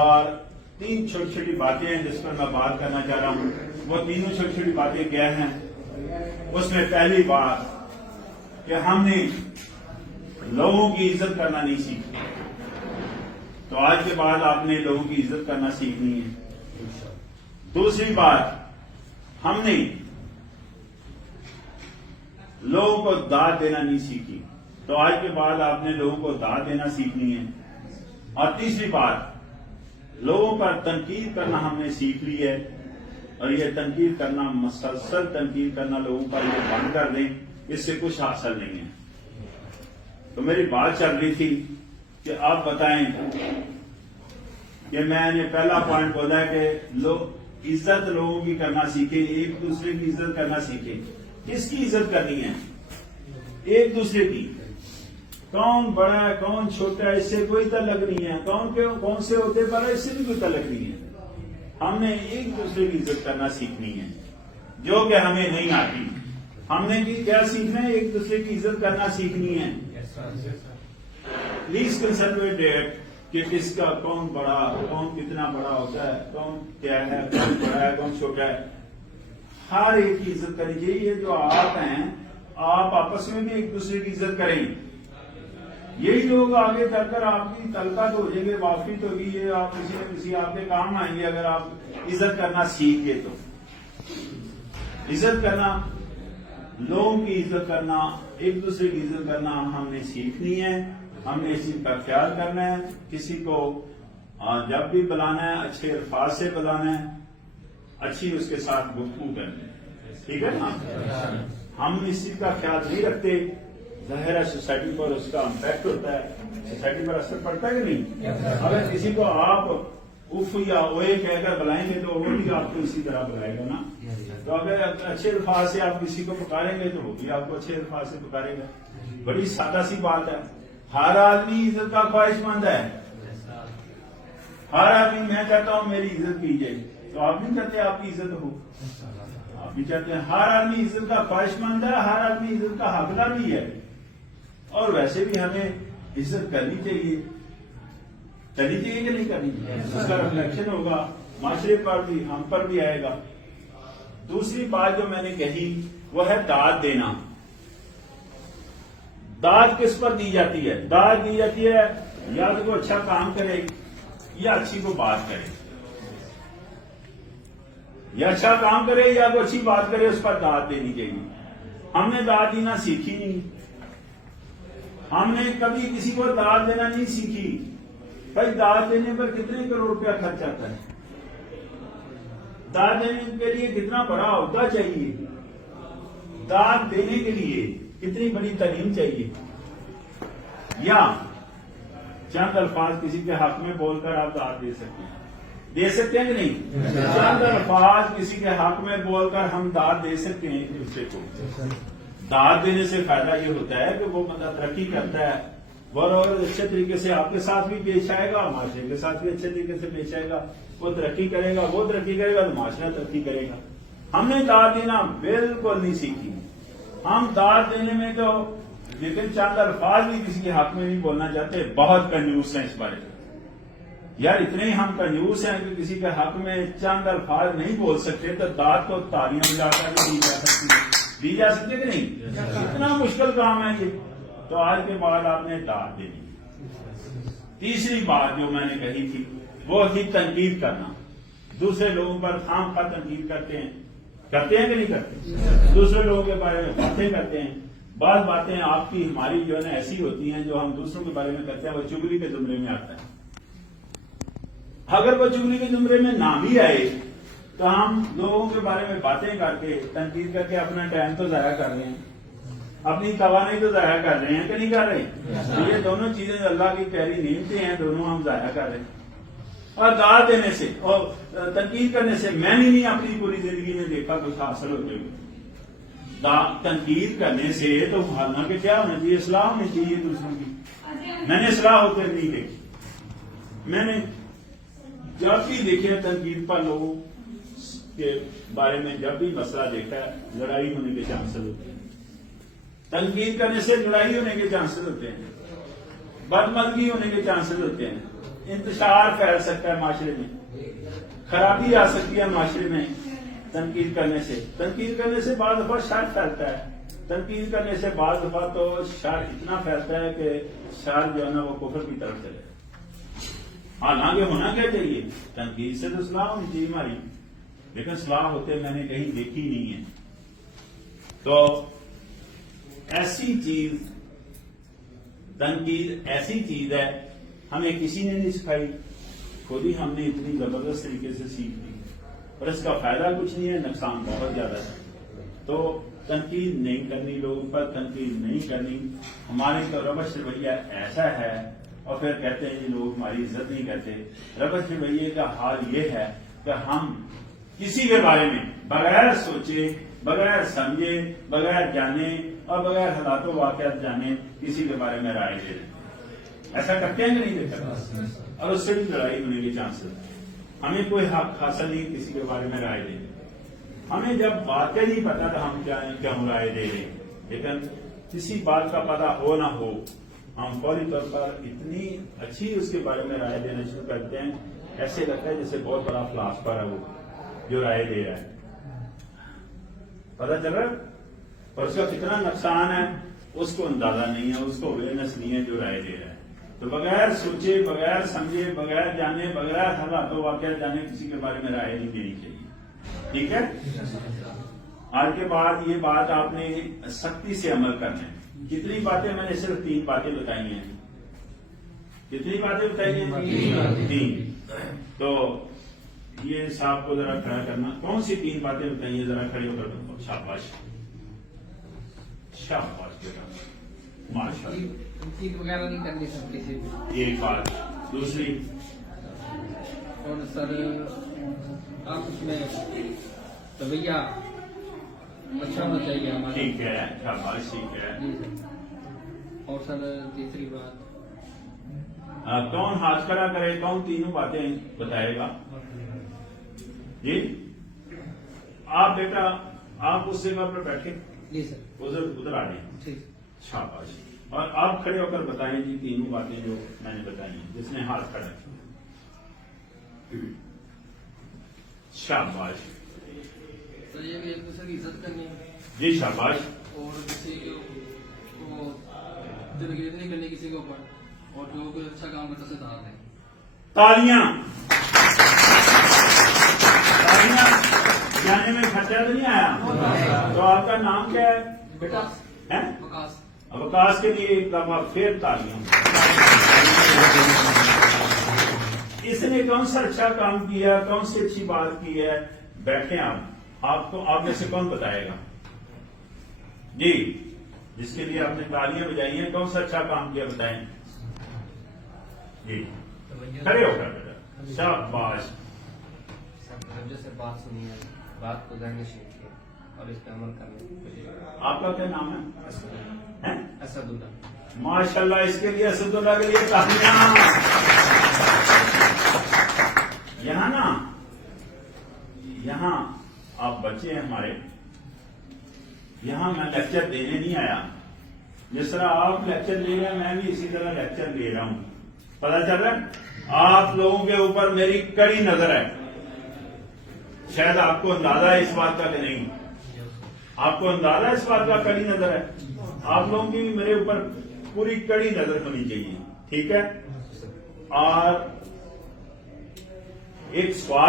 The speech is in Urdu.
اور تین چھوٹی چھوٹی باتیں ہیں جس پر میں بات کرنا چاہ رہا ہوں. وہ تینوں چھوٹی چھوٹی باتیں کیا ہیں؟ اس میں پہلی بات کہ ہم نے لوگوں کی عزت کرنا نہیں سیکھی. تو آج کے بعد آپ نے لوگوں کی عزت کرنا سیکھنی ہے. دوسری بات، ہم نے لوگوں کو داد دینا نہیں سیکھی. تو آج کے بعد آپ نے لوگوں کو داد دینا سیکھنی ہے. اور تیسری بات، لوگوں پر تنقید کرنا ہم نے سیکھ لی ہے. اور یہ تنقید کرنا، مسلسل تنقید کرنا لوگوں پر یہ بند کر دیں، اس سے کچھ حاصل نہیں ہے. تو میری بات چل رہی تھی کہ آپ بتائیں کہ میں نے پہلا پوائنٹ بولا کہ لوگ عزت لوگوں کی کرنا سیکھیں، ایک دوسرے کی عزت کرنا سیکھیں. کس کی عزت کرنی ہے؟ ایک دوسرے کی. کون بڑا ہے کون چھوٹا ہے اس سے کوئی تعلق نہیں ہے. کون سے عہدے پر ہے اس سے بھی کوئی تعلق نہیں ہے. ہم نے ایک دوسرے کی عزت کرنا سیکھنی ہے، جو کہ ہمیں نہیں آتی. ہم نے کیا سیکھنا ہے؟ ایک دوسرے کی عزت کرنا سیکھنی ہے. پلیز کنسنٹریٹ ڈیٹ کہ کس کا کون بڑا، کون کتنا بڑا ہوتا ہے، کون کیا ہے، کون بڑا ہے کون چھوٹا ہے. ہر ایک کی عزت کرنی چاہیے. یہ جو آپ ہیں، آپ آپس میں بھی ایک دوسرے کی عزت کریں. یہی لوگ آگے چل کر آپ کی تلقات ہو جائیں گے، واقفیت ہوگی. یہ آپ کسی نہ کسی آپ کے کام آئیں گے اگر آپ عزت کرنا سیکھ گئے. تو عزت کرنا، لوگوں کی عزت کرنا، ایک دوسرے کی عزت کرنا ہم نے سیکھنی ہے. ہم نے اس چیز کا خیال کرنا ہے. کسی کو جب بھی بلانا ہے اچھے الفاظ سے بلانا ہے، اچھی اس کے ساتھ گفتگو کرنی ہے. ٹھیک ہے نا؟ ہم اس چیز کا خیال نہیں رکھتے. ظاہر ہے سوسائٹی پر اس کا امپیکٹ ہوتا ہے، سوسائٹی پر اثر پڑتا ہے کہ نہیں؟ اگر کسی کو آپ اف یا اوے کہہ کر بلائیں گے تو وہ بھی آپ کو اسی طرح بلائے گا نا. تو اگر اچھے الفاظ سے آپ کسی کو پکاریں گے تو وہ بھی آپ کو اچھے الفاظ سے پکارے گا. بڑی سادہ سی بات ہے. ہر آدمی عزت کا خواہش مند ہے. ہر آدمی، میں چاہتا ہوں میری عزت کی جائے. تو آپ نہیں چاہتے آپ کی عزت ہو؟ آپ بھی چاہتے ہیں. ہر آدمی عزت کا خواہش مند ہے، ہر آدمی عزت کا حقدار بھی ہے. اور ویسے بھی ہمیں عزت کرنی چاہیے کہ نہیں کرنی چاہیے. اس کا ریفلیکشن ہوگا معاشرے پر بھی، ہم پر بھی آئے گا. دوسری بات جو میں نے کہی وہ ہے داد دینا. داد کس پر دی جاتی ہے؟ داد دی جاتی ہے یا تو وہ اچھا کام کرے یا اچھی کو بات کرے. یا اچھا کام کرے یا وہ اچھی بات کرے، اس پر داد دینی چاہیے. ہم نے داد دینا سیکھی نہیں. ہم نے کبھی کسی کو داد دینا نہیں سیکھی. بھائی داد دینے پر کتنے کروڑ روپیہ خرچ آتا ہے؟ داد دینے کے لیے کتنا بڑا عہدہ چاہیے؟ داد دینے کے لیے کتنی بڑی تعلیم چاہیے؟ یا چند الفاظ کسی کے حق میں بول کر آپ داد دے سکتے ہیں؟ دے سکتے ہیں کہ نہیں؟ چند الفاظ کسی کے حق میں بول کر ہم داد دے سکتے ہیں ایک دوسرے کو. داد دینے سے فائدہ یہ ہوتا ہے کہ وہ بندہ ترقی کرتا ہے، اور اچھے طریقے سے آپ کے ساتھ بھی پیش آئے گا، معاشرے کے ساتھ بھی اچھے طریقے سے پیش آئے گا. وہ ترقی کرے گا، وہ ترقی کرے گا تو معاشرہ ترقی کرے گا. ہم نے داد دینا بالکل نہیں سیکھی. ہم داد دینے میں تو لیکن چند الفاظ بھی کسی کے حق میں نہیں بولنا چاہتے. بہت کنجوس ہیں اس بارے میں. یار اتنے ہی ہم کنجوس ہیں کہ کسی کے حق میں چند الفاظ نہیں بول سکتے تو داد تو تالیاں بجا کر بھی دی جا سکتی ہے. دی جا سکتے کہ نہیں؟ اتنا مشکل کام ہے یہ. تو آج کے بعد آپ نے داد دینی. تیسری بات جو میں نے کہی تھی وہ تھی تنقید کرنا. دوسرے لوگوں پر خام خواہ تنقید کرتے ہیں کہ نہیں کرتے؟ دوسرے لوگوں کے بارے میں باتیں کرتے ہیں. بعض باتیں آپ کی ہماری جو ہے نا ایسی ہوتی ہیں جو ہم دوسروں کے بارے میں کرتے ہیں وہ چگلی کے زمرے میں آتا ہے. اگر وہ چگلی کے زمرے میں نہ بھی آئے تو ہم لوگوں کے بارے میں باتیں کر کے تنقید کر کے اپنا ٹائم تو ضائع کر رہے ہیں، اپنی توانائی تو ضائع کر رہے ہیں کہ نہیں کر رہے؟ یہ دونوں چیزیں اللہ کی پیاری نعمتیں ہیں، دونوں ہم ضائع کر رہے ہیں. اور داد دینے سے اور تنقید کرنے سے میں نے نہیں اپنی پوری زندگی میں دیکھا کچھ حاصل ہوتے ہوئے. تنقید کرنے سے تو حالانکہ کیا ہونا چاہیے؟ اصلاح ہونی چاہیے دوسروں کی. میں نے اصلاح ہوتے نہیں دیکھی. میں نے جب بھی دیکھے تنقید پر لوگوں کے بارے میں جب بھی مسئلہ دیکھا ہے، لڑائی ہونے کے چانسز ہوتے ہیں. تنقید کرنے سے لڑائی ہونے کے چانسز ہوتے ہیں، بدمزگی ہونے کے چانسز ہوتے ہیں. انتشار پھیل سکتا ہے معاشرے میں، خرابی آ سکتی ہے معاشرے میں تنقید کرنے سے۔ تنقید کرنے سے بعض دفعہ شر پھیلتا ہے، تنقید کرنے سے بعض دفعہ تو شر اتنا پھیلتا ہے کہ شر جو ہے نا وہ کفر کی طرف چلے۔ حالانکہ ہونا کیا چاہیے، تنقید سے تو صلاح ہونی چاہیے ہماری، لیکن صلاح ہوتے میں نے کہیں دیکھی نہیں ہے۔ تو ایسی چیز، تنقید ایسی چیز ہے ہمیں کسی نے نہیں سکھائی، خود ہی ہم نے اتنی زبردست طریقے سے سیکھ لی، اور اس کا فائدہ کچھ نہیں ہے، نقصان بہت زیادہ ہے۔ تو تنقید نہیں کرنی، لوگوں پر تنقید نہیں کرنی۔ ہمارے تو روش رویہ ایسا ہے، اور پھر کہتے ہیں یہ لوگ ہماری عزت نہیں کرتے۔ روش رویے کا حال یہ ہے کہ ہم کسی کے بارے میں بغیر سوچے، بغیر سمجھے، بغیر جانے اور بغیر حالات و واقعات جانے کسی کے بارے میں رائے دے دیں۔ ایسا کرتے ہیں کہ نہیں دیکھا، اور اس سے بھی لڑائی ہونے کے چانسز۔ ہمیں کوئی حق حاصل نہیں کسی کے بارے میں رائے دینے، ہمیں جب باتیں نہیں پتا تو ہم کیوں رائے دے رہے ہیں، لیکن کسی بات کا پتا ہو نہ ہو ہم فوری طور پر اتنی اچھی اس کے بارے میں رائے دینا شروع کرتے ہیں، ایسے لگتا ہے جیسے بہت بڑا فلاسفر ہے وہ جو رائے دے رہا ہے۔ پتا چل رہا ہے، اور اس کا کتنا نقصان ہے اس کو اندازہ نہیں ہے، اس کو اویئرنیس نہیں ہے جو رائے دے رہا ہے۔ تو بغیر سوچے، بغیر سمجھے، بغیر جانے، بغیر حالات و واقعات جانے کسی کے بارے میں رائے نہیں دینی چاہیے، ٹھیک ہے؟ آج کے بعد یہ بات آپ نے سختی سے عمل کرنا ہے۔ کتنی باتیں، میں نے صرف 3 باتیں بتائی ہیں۔ کتنی باتیں بتائی ہیں؟ 3۔ تو یہ صاحب کو ذرا کھڑا کرنا، کون سی 3 باتیں بتائی ہیں، ذرا کھڑے ہو کر شاباش شاباش بیٹا، ماشاء اللہ۔ تنقید وغیرہ نہیں کرنی سر کسی بھی۔ ایک بات، دوسری اور سر آپ اس میں رویہ اچھا ہونا چاہیے ہمارا۔ ٹھیک ہے، شاباش، ٹھیک ہے۔ جی سر۔ اور سر تیسری بات، کون ہاتھ کھڑا کرے، کون تینوں باتیں بتائے گا؟ جی آپ بیٹا، آپ اس جگہ پر بیٹھے، جی سر، ادھر آ جائیں، ٹھیک۔ شاباش۔ اور آپ کھڑے ہو کر بتائیں جی تینوں باتیں جو میں نے بتائی ہیں، جس نے ہاتھ کھڑا کیا۔ شاباش سر یہ بھی ایک دوسرے کی عزت کرنی ہے، جی، شاباش۔ اور کسی کو دلگیر نہیں کرنی کسی کے اوپر، اور جو کوئی اچھا کام کرتا ہے اسے دعا دیں۔ تالیاں تالیاں جانے میں خرچہ تو نہیں آیا؟ تو آپ کا نام کیا ہے بیٹا ہیں؟ وکاس۔ اوکاش کے لیے ایک دفعہ پھر تالیاں۔ اس نے کون سا اچھا کام کیا، کون سی اچھی بات کی ہے؟ بیٹھے آپ کو، آپ میں سے کون بتائے گا؟ جی، جس کے لیے آپ نے تالیاں بجائی ہیں، کون سا اچھا کام کیا بتائیں جی، کھڑے ہو کر بیٹا، شاباش۔ توجہ سے بات سنی ہے، بات کو ذہن نشین کیا اور اس پہ عمل کرنے کی کوشش کی۔ آپ کا کیا نام ہے؟ اسد اللہ۔ ماشاء اللہ، اس کے لیے اسد اللہ کے لیے تالیاں۔ یہاں نا، یہاں آپ بچے ہیں ہمارے، یہاں میں لیکچر دینے نہیں آیا، جس طرح آپ لیکچر لے رہے ہیں میں بھی اسی طرح لیکچر لے رہا ہوں۔ پتا چل رہا ہے، آپ لوگوں کے اوپر میری کڑی نظر ہے۔ شاید آپ کو اندازہ ہے اس بات کا کہ نہیں، آپ کو اندازہ ہے اس بات کا کڑی نظر ہے، آپ لوگوں کی بھی میرے اوپر پوری کڑی نظر ہونی چاہیے، ٹھیک ہے؟ اور ایک سوال